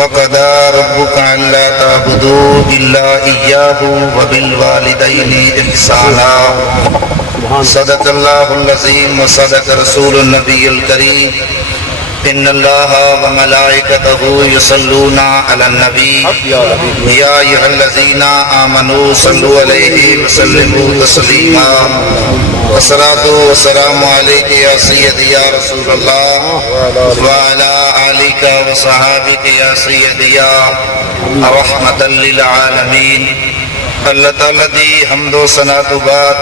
وَقَضَى رَبُّكَ أَلَّا تَعْبُدُوا إِلَّا إِيَّاهُ وَبِالْوَالِدَيْنِ إِحْسَانًا صدق اللہ العظیم وصدق رسول النبی الکریم ان اللہ وملائکتہ یصلون علی النبی یا ایھا الذین آمنوا صلوا علیہ وسلموا تسلیما والصلاۃ والسلام علیک یا سیدی یا رسول اللہ وعلی آلک وصحابک یا سیدی یا رحمۃ للعالمین۔ اللہ تعالیٰ دی حمد و ثنا تو بعد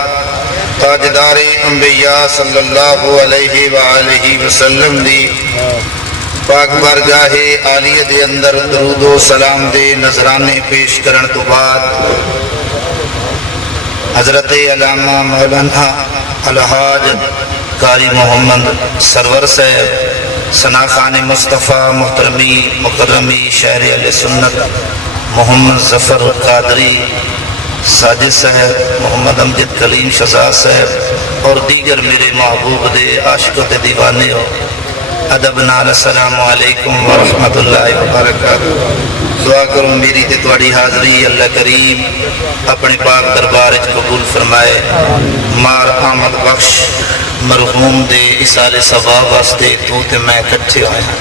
تاجدار انبیاء صلی اللہ علیہ وآلہ وسلم دی پاک بارگاہ عالیہ دے اندر درود و سلام دے نذرانے پیش کرن تو بعد حضرت علامہ مولانا الحاج قاری محمد سرور صاحب ثنا خان مصطفیٰ محترمی مکرمی شہر اہل سنت محمد ظفر قادری ساجد صاحب محمد امجد کلیم شہزاد صاحب اور دیگر میرے محبوب دے عاشق تے دیوانے ہو ادب نال السلام علیکم ورحمۃ اللہ وبرکاتہ۔ دعا کروں میری تے تواڈی حاضری اللہ کریم اپنے پاک دربار وچ قبول فرمائے۔ مار آمد بخش مرحوم دے اصال ثواب واسطے تو تے میں اکٹھے ہوئے ہیں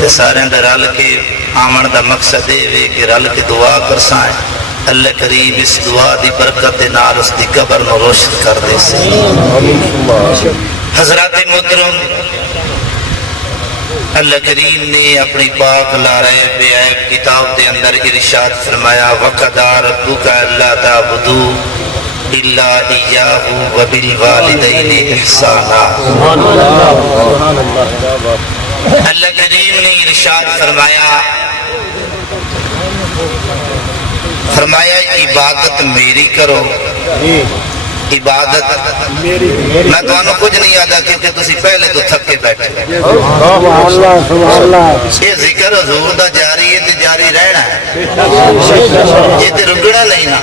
تے سارے دے رل کے آمن دا مقصد اے وے کہ رل کے دعا کرساں اللہ کریم اس دعا دی برکت دے نال اس دی قبر نو روشن کر دے سے۔ حضرات محترم، اللہ کریم نے اپنی پاک لارے بے عیب کتاب دے اندر ارشاد فرمایا وَقَضَىٰ رَبُّكَ أَلَّا تَعْبُدُوا إِلَّا إِيَّاهُ وَبِالْوَالِدَيْنِ إِحْسَانًا۔ اللہ کریم نے ارشاد فرمایا عبادت میری کرو، عبادت میں تو انہوں کچھ نہیں آدھا کیونکہ تسی پہلے تو تھک کے بیٹھے یہ ذکر حضور دا جاری ہے تے جاری رہنا ہے، یہ تے رکڑا نہیں نا۔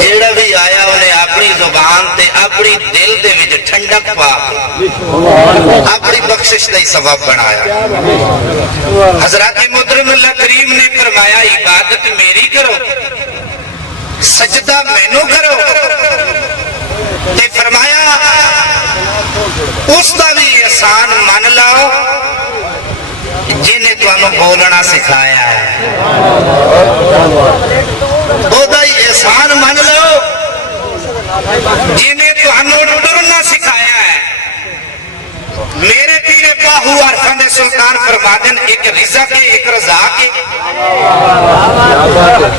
جیڑا بھی آیا انہیں اپنی زبان تے اپنی دل دے وچ ٹھنڈک پا اپنی بخشش دا ثواب بنایا۔ حضرات محترم، اللہ کریم نے فرمایا عبادت میری کرو، سجدہ مینو کرو، تے فرمایا اس دا بھی احسان مان لاؤ جنہیں تمہیں بولنا سکھایا ہے، او دا احسان مان لاؤ جنہیں تمہیں ڈرنا سکھایا ہے۔ میرے پیر باہو عرفان سلطان فرما دیں ایک رضا کے ایک رضا کے،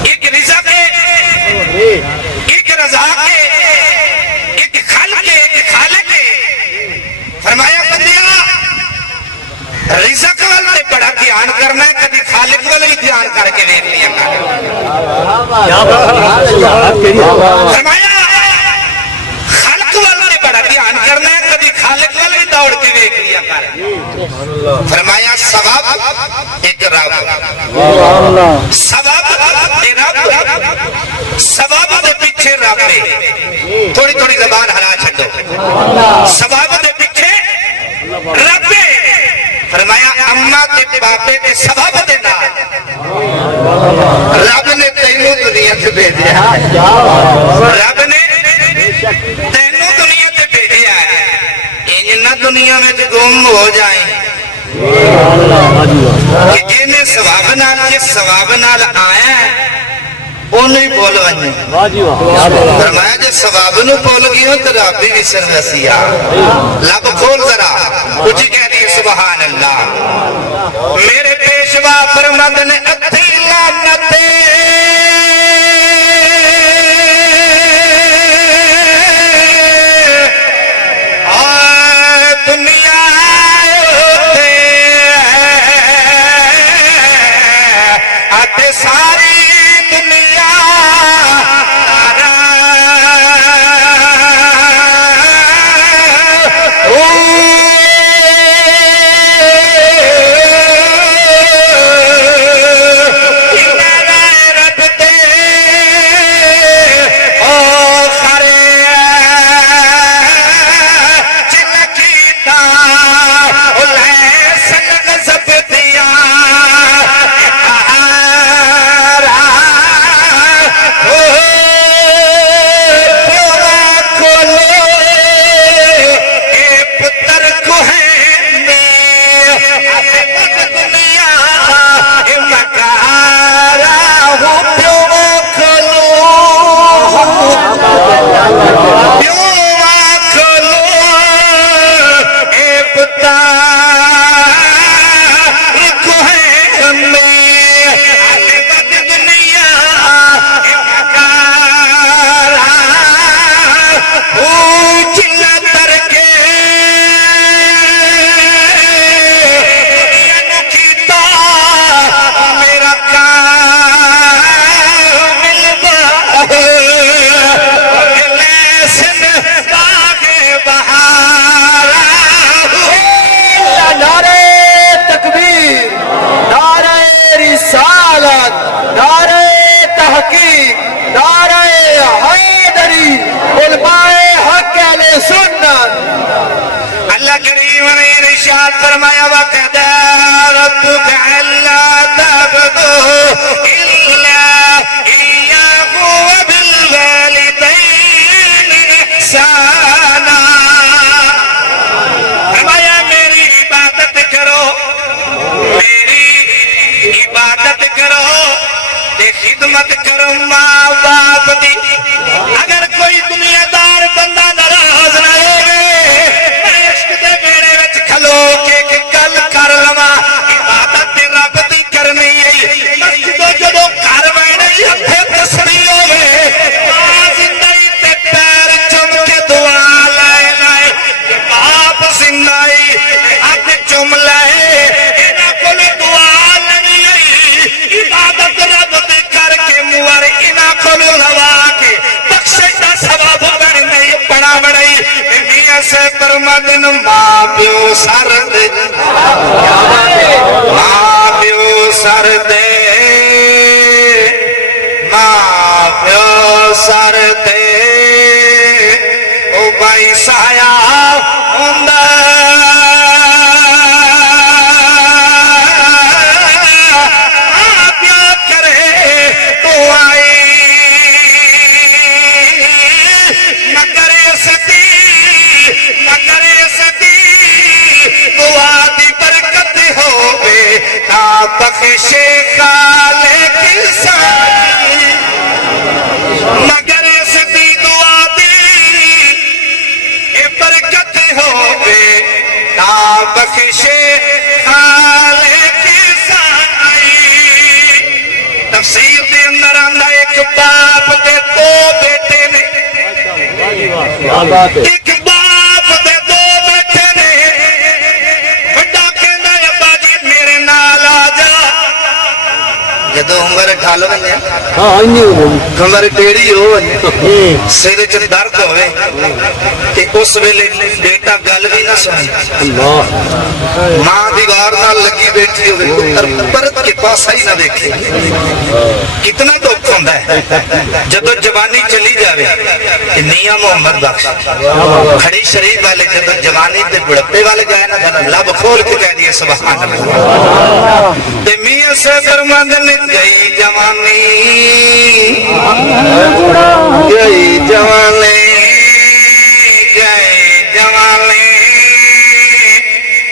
ایک رضا کے ایک رضا کے، ایک خالق کے ایک خالق کے۔ فرمایا بندیا رزق والے بڑا دھیان کرنا ہے، کبھی خالق والے بھی دھیان کر کے دیکھ لیا کر۔ فرمایا خالق والے بڑا دھیان کرنا ہے، کبھی خالق والے بھی دوڑ کے دیکھ لیا کر۔ فرمایا ثواب ایک رب، ثواب ایک رب، ثواب دے پیچھے رب ہے۔ تھوڑی تھوڑی زبان ہلا چھٹو، ثواب دے پیچھے رب ہے۔ فرمایا اماں تے باپے تے ثواب دے نال رب نے تینوں دنیا سے بھیجیا، رب نے تینوں دنیا سے بھیجیا ہے۔ انہاں نہ دنیا میں گم ہو جائیں کہ جنہیں ثواب نال جس ثواب نال آیا ہے انہیں بول وجہ۔ فرمایا جب ثواب نو بول گئی ہوں تو رب بھی وسر وسیا۔ لب کھول ذرا کچھ کہہ دیئے سبحان اللہ۔ میرے پیشوا فرمد نے اتھی لعنتے دنیا آتے ساری حقیق نعرہ حیدری علماء حق اہل سنت اللہ کریم نے ارشاد فرمایا وَقَضَى رَبُّكَ أَلَّا تَعْبُدُوا إِلَّا إِيَّاهُ وَبِالْوَالِدَيْنِ إِحْسَانًا فرمایا میری عبادت کرو میری عبادت کرو تے خدمت کرو ماں باپ دی اگر کوئی دنیا دار بندہ ناراض نہ ہوگے عشق دے بیڑے وچ کھلو کے گل کر لواں عبادت رب دی کرنی ہے مسجدوں جدوں گھر بیٹھے ہتھے تسبیح ہوے زندگی تے پیر چم کے دعا لائے لائے باپ زندگی ہاتھ چم لائے انہاں کول دعا نہیں آئی عبادت رب دی کر کے موار انہاں کول لوا کے بخشش دا ثواب بڑھنے بڑا بڑائی میاں سے پرمدن ماں پیو سر دے ماں پیو سر دے ماں پیو سر دے او بھائی سایہ ہوندا بخشے کالے کسانی مگر اس دی دعا دی اے برکت ہوگے تا بخشے کالے کسانی تفسیر دے اندر آندا ایک باپ دے دو بیٹے نے ایک باپ دے دو بیٹے نے بڑا کہندا ہے ابا جی میرے نال آ جا جدو عمر کھالو گے کمر ٹیڑی ہو سر چ درد ہوئے کہ اس ویلے بیٹا گل بھی نہ سنے ماں دیوار نال لگی بیٹھی ہوئے پتر پرت کے پاسا ہی نہ دیکھے کتنا دکھ ہوندا ہے جدو جوانی چلی جاوے کہ میاں محمد بخش کھڑی شریف والے جدو جوانی تے بڑھپے والے جائے نا لب کھول کے کہہ دیے سبحان اللہ تے میاں سے فرماند نے گئی جوانی گئی جوانی گئی جوانی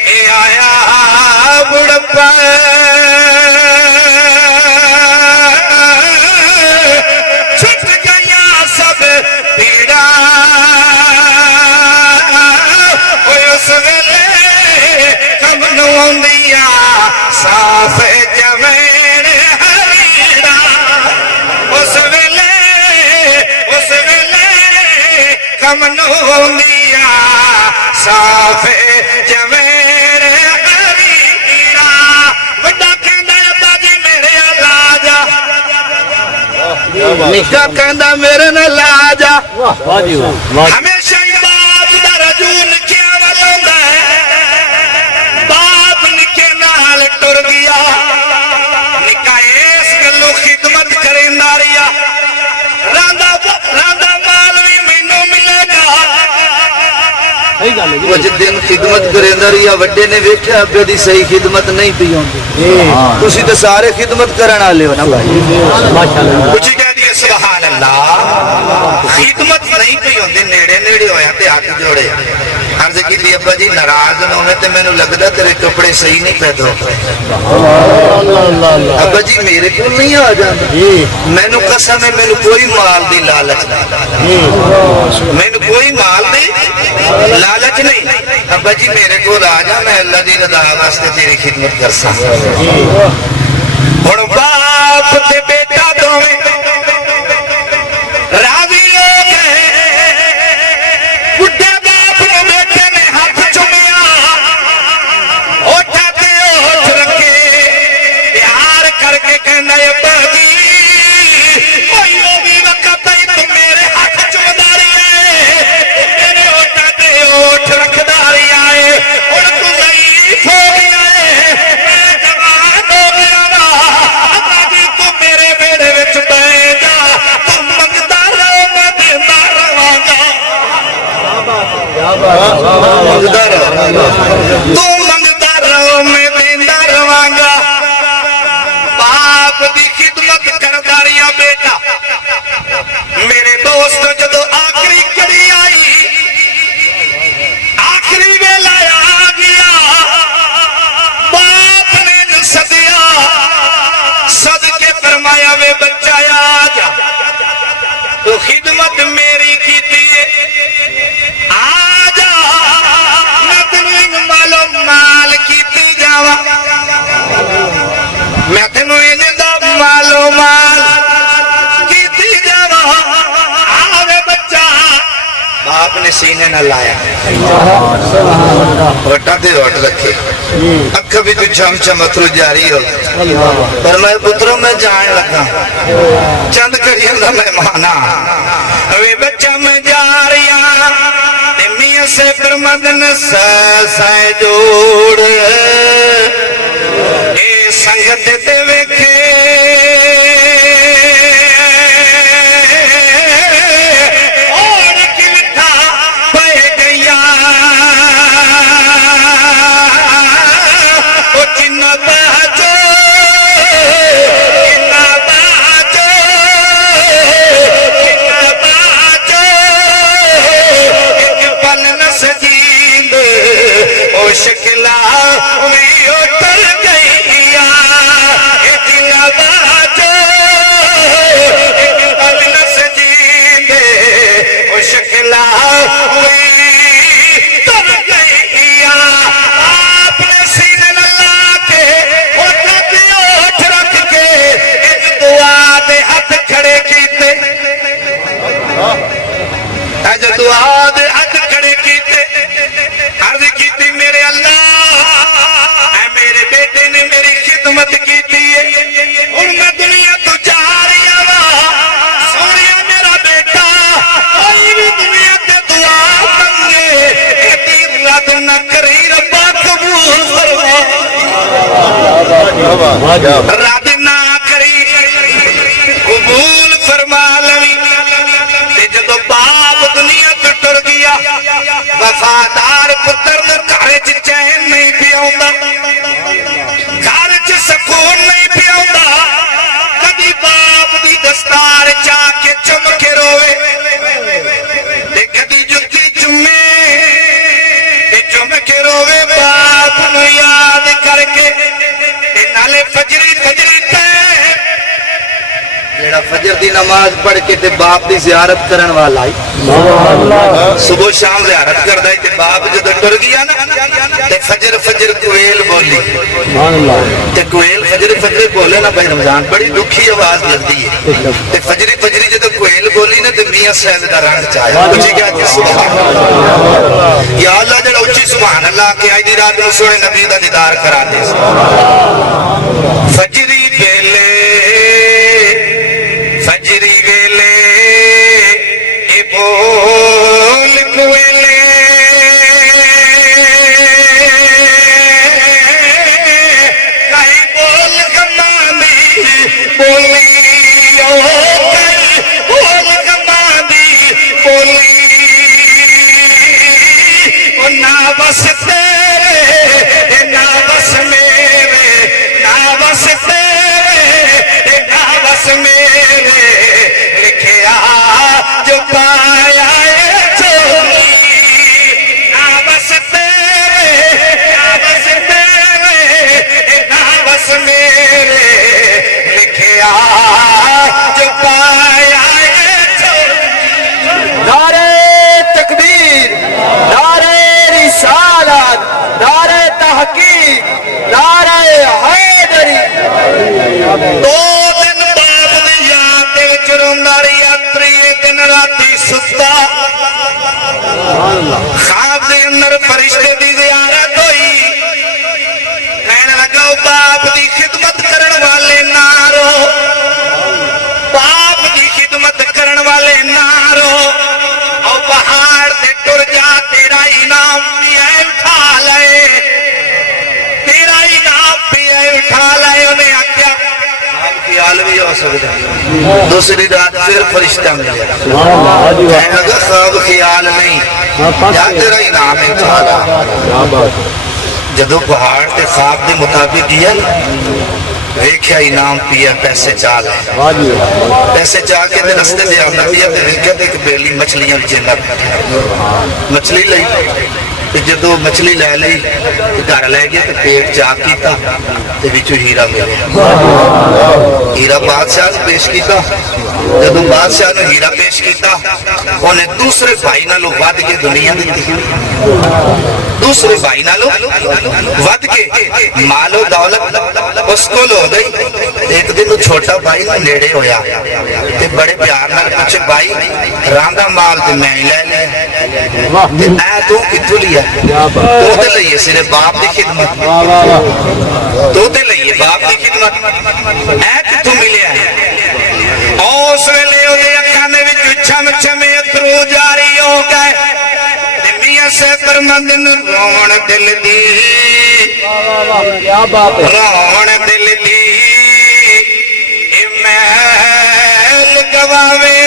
اے آیا بڑھپا چھٹ گیا سب پیڑا اوے اس ویلے کم نو آندیا صاف جوین ہریڑا اس ویلے کم نو آندیا صاف جوین ہریڑا بڑا کہندا ابا جی میرے لا جا نکا کہندا میرے نال آ جا ہمیشہ ہی باپ دا رجوع نکیا وال ہوندا ہے باپ نکے نال ٹر گیا نکا اس گلو خدمت کریندا رہیا راندا مال بھی مینوں ملے گا وہ جدن خدمت کریندا رہیا وڈے نے ویکھیا ابے دی صحیح خدمت نہیں پئی ہوندی تسی تے سارے خدمت کرن والے ہو نا بھائی ماشاءاللہ کچھ کہہ دیے سبحان اللہ خدمت نہیں پئی ہوندی نیڑے نیڑے ہویا تے ہاتھ جوڑے عرض کیتی ابا جی ناراض نہ ہوے تے مینوں لگدا تیرے کپڑے صحیح نہیں پے دو ابا جی میرے کو نہیں آ جاندا مینوں قسم ہے مینوں کوئی مال دی لالچ نہیں مینوں کوئی مال دی لالچ نہیں ابا جی میرے کو آ جا میں اللہ دی رضا واسطے تیری خدمت کر سکتا ہن باپ تے بیٹا دوویں راضی ہو گئے بڈھے باپ نو بیٹے نے ہاتھ چومیا اوٹھا تے اوٹھ رکھے پیار کر کے کہندا ابا جی کوئی بھی وقت ہے تو میرے ہاتھ چومدا رہیا ہے میرے اوٹھا تے اوٹھ رکھدا رہیا ہے ہن تو ضعیف ہو گیا ہے میں جوان ہو گیا وا ابا جی تو میرے بیڑے وچ بیٹھ جا منگتا رہو تو منگتا رہو میں دیندہ رہواں باپ دی خدمت کردا رہیا بیٹا میرے دوست جدو آخری کڑی آئی آخری ویلا آ گیا باپ نے سدیا سد کے فرمایا وے بچہ آ جا تو خدمت میری کیتی ہے آ جا میں تینوں مالو مال کیتی جاواں میں تینوں انہیں دا مالو مال کیتی جاواں آوے بچہ باپ نے سینے نہ لایا وٹا دے روٹ رکھے اکھا بھی تو چم چم اترو جاری ہو پر میں پتروں میں جان لگا چند کریاں دا مہمانا وے بچہ میں جا رہیا میاں سے پرمدن سائے جوڑ اے سنگت تے ویکھے شکلا ہوئی اتر گئی اے دل باجو ایک پل نہ سجیندے او شکلا ہوئی اتر گئی آپ نے سینے لا کے اٹھ کے اٹھ رکھ کے ایک دعا دے ہاتھ کھڑے کیتے اج دعا دے ہاتھ کھڑے کیتے عرض کیتی میرے اللہ اے میرے بیٹے نے میری خدمت کیتی ہے اور میں دنیا تو جا رہا وا سونیا میرا بیٹا کوئی بھی دنیا تے دعا منگے ایڈی رد نہ کری ربا قبول فرما رد نہ کری قبول فرما لوی تے جدو باپ دنیا تو ٹر گیا وفادار پتر گھر چین نہیں پیاؤندا گھر چ سکون نہیں پیاؤندا کدی باپ دی دستار چا کے چم کے روے تے کدی جُتی چومے تے چم کے روے باپ نو یاد کر کے تے نالے فجری ٹائم جیڑا فجر دی نماز پڑھ کے تے باپ دی زیارت کرن والا صبح شام زیارت کردا ہے تے باپ جدو ٹر گیا نا تے فجر کوئل بولی تے کوئل فجر بولے نا بھائی رمضان بڑی دکھی آواز لگتی ہے تے فجری جدو کوئل بولی نا تے میاں صاحب دا رنگ چایا اچھی کیا کہ سبحان اللہ یا اللہ جڑا اچھی سبحان اللہ کہ آج دی رات نو سونے نبی دا دیدار کرا دے فجری ویلے اے بول کوئلے کئی بول گماندی بولی کئی بول گماندی بولی نہ بس تیرے نہ بس میرے نہ بس تیرے نہ بس میرے لکھیا جو پایا چولی نہ بس تیرے نہ بس تیرے نہ بس میرے لکھیا جو پایا چولی نعرہ تکبیر نعرہ رسالت نعرہ تحقیق نعرہ حیدری دو دن باپ دی یاد وچ روندا رہیا تریے دن راتی ستا خواب دے اندر فرشتے دی زیارت ہوئی کہنے لگا باپ دی خدمت کرن والے نہ رو باپ دی خدمت کرن والے نہ رو او پہاڑ تے ٹر جا تیرا انعام بھی ہے اٹھا لے تیرا انعام بھی ہے اٹھا لے انہیں آکیا آپ کی حال بھی ہو سکتا ہے دوسری رات پھر فرشتہ ملیا کہنے لگا خواب خیال نہیں یا تیرا انعام ہے تعالیٰ جدو پہاڑ تے خواب دے مطابق دیا ویکھیا انعام پیا پیسے چال ہے پیسے چاہ کے دے رستے دے آمنا پیا تے ویکھیا تے ایک بیلی مچھلیاں جنہ مچھلی لئی جدو مچھلی لے لئی گھر لے گیا تے پیٹ چاک کیتا تے وچوں ہیرا ملیا ہیرا بادشاہ نے پیش کیتا جدو بادشاہ نے ہیرا پیش کیتا انہیں دوسرے بھائی نالو ود کے دنیا دیتی دوسرے بھائی نالو ود کے مالو دولت اس کو لو گئی ایک دن چھوٹا بھائی نہ نیڑے ہویا تے بڑے پیار نال پوچھے بھائی راندہ مال تے میں ہی لے لے اے تو کتھوں لیا تو تے لئیے سرے باپ دی خدمت تو تے لئیے باپ دی خدمت اے کتھوں ملیا اس ویلے او دے اکھاں دے وچ چھم چھمے اترو جاری ہو گئے میاں سے فرمندن رون دل دی رون دل دی اے محل گواوے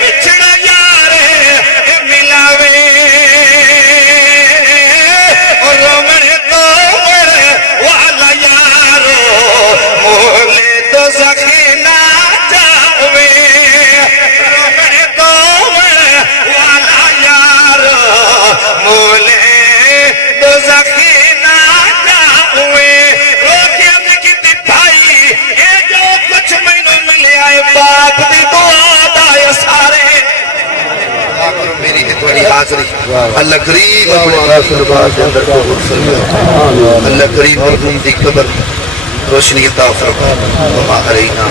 بچھڑا یار ملاوے اور رومن تو والا یارو مولے تو سخینہ جاوے رومن تو والا یارو مولے تو سخینہ جاوے روکیاں کی بھائی اے جو کچھ میں نے ملے آئے باپ دی دعا دائے سارے میری اتوڑی حاضری اللہ کریم اللہ کریم مرحوم دی قبر روشنی عطا فرما وما علینا